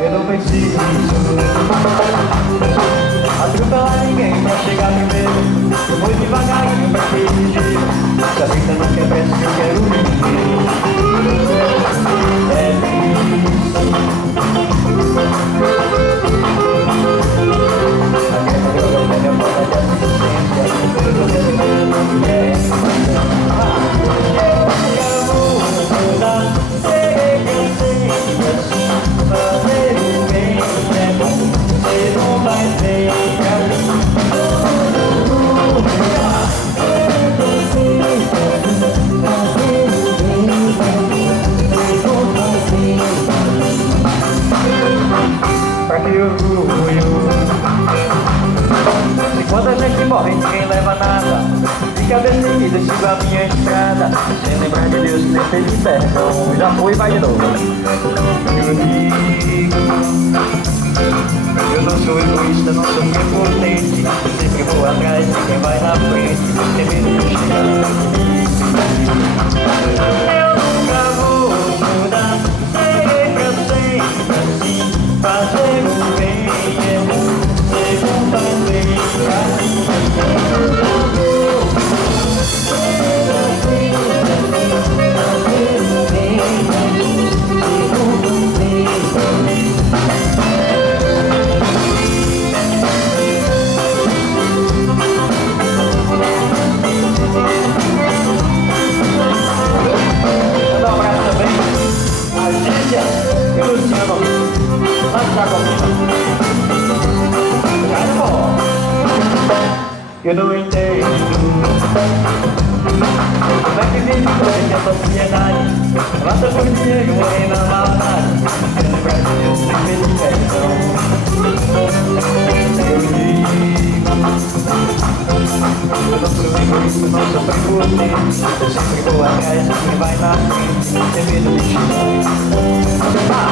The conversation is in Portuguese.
Eu não preciso atropelar ninguém pra chegar primeiro. Eu vou devagarinho pra te dirigir. Se a vida não quer pressa, eu quero viver. É isso. A guerra droga é minha falta de assistência. Eu tô terminando a mulher. Eu quero mudar, sei que eu sei assim. Fazer o bem é bom, você não vai ter caminho. Pra que orgulho? Enquanto a gente morre, ninguém leva nada. Fica decidido, sigo a minha estrada. Sem lembrar de Deus, nem fez perdão. Já foi e vai de novo. Eu digo, eu não sou egoísta, não sou prepotente. Eu sempre vou atrás de quem vai na frente. Tem medo de chegar. Eu nunca vou mudar. Sei que eu sempre assim. Fazer o bem é bom. Ser bom também pra mim. Eu não entendo como é que vive hoje a sociedade. Mata por dinheiro, morrer na maldade. Eu lembrar de Deus sem pedir perdão. Eu digo, eu não sou egoísta, não sou prepotente. Eu sempre vou atrás de quem vai na frente. Tem medo de chegar.